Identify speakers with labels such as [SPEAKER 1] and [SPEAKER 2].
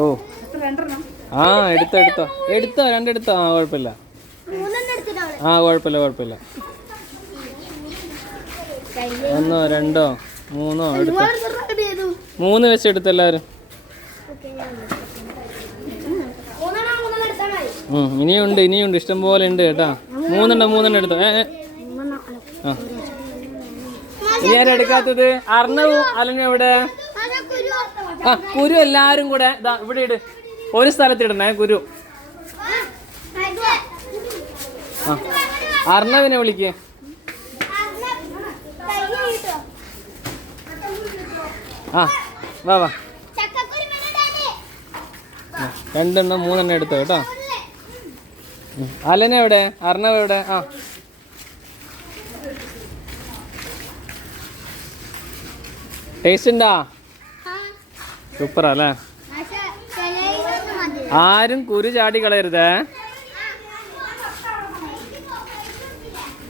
[SPEAKER 1] ഓ. ആ എടുത്തോ എടുത്തോ. എടുത്തോ രണ്ടെടുത്തോ. ആ കുഴപ്പമില്ല. ആ കുഴപ്പമില്ല കുഴപ്പമില്ല. ഒന്നോ രണ്ടോ മൂന്നോ എടുത്തോ. മൂന്ന് വെച്ച് എടുത്തു എല്ലാവരും. ഇനിയുണ്ട് ഇനിയുണ്ട് ഇഷ്ടം പോലെ ഉണ്ട് കേട്ടാ. മൂന്നെണ്ണം മൂന്നെണ്ണം എടുത്തോ. ഏ ഇനി ആരും എടുക്കാത്തത്? അർണവും അലനും എവിടെ? ആ കുരു എല്ലാരും കൂടെ ഇവിടെ ഇട്. ഒരു സ്ഥലത്ത് ഇടണേ കുരു. ആ അർണവിനെ വിളിക്കേ. ആ വാ വാ. രണ്ടെണ്ണം മൂന്നെണ്ണം എടുത്തോ കേട്ടോ? അലനെവിടെ അർണവ് എവിടെ? ആ. ടേസ്റ്റ് ഉണ്ടാ? സൂപ്പറാ അല്ലേ? ആരും കുരു ചാടി കളയരുതേ.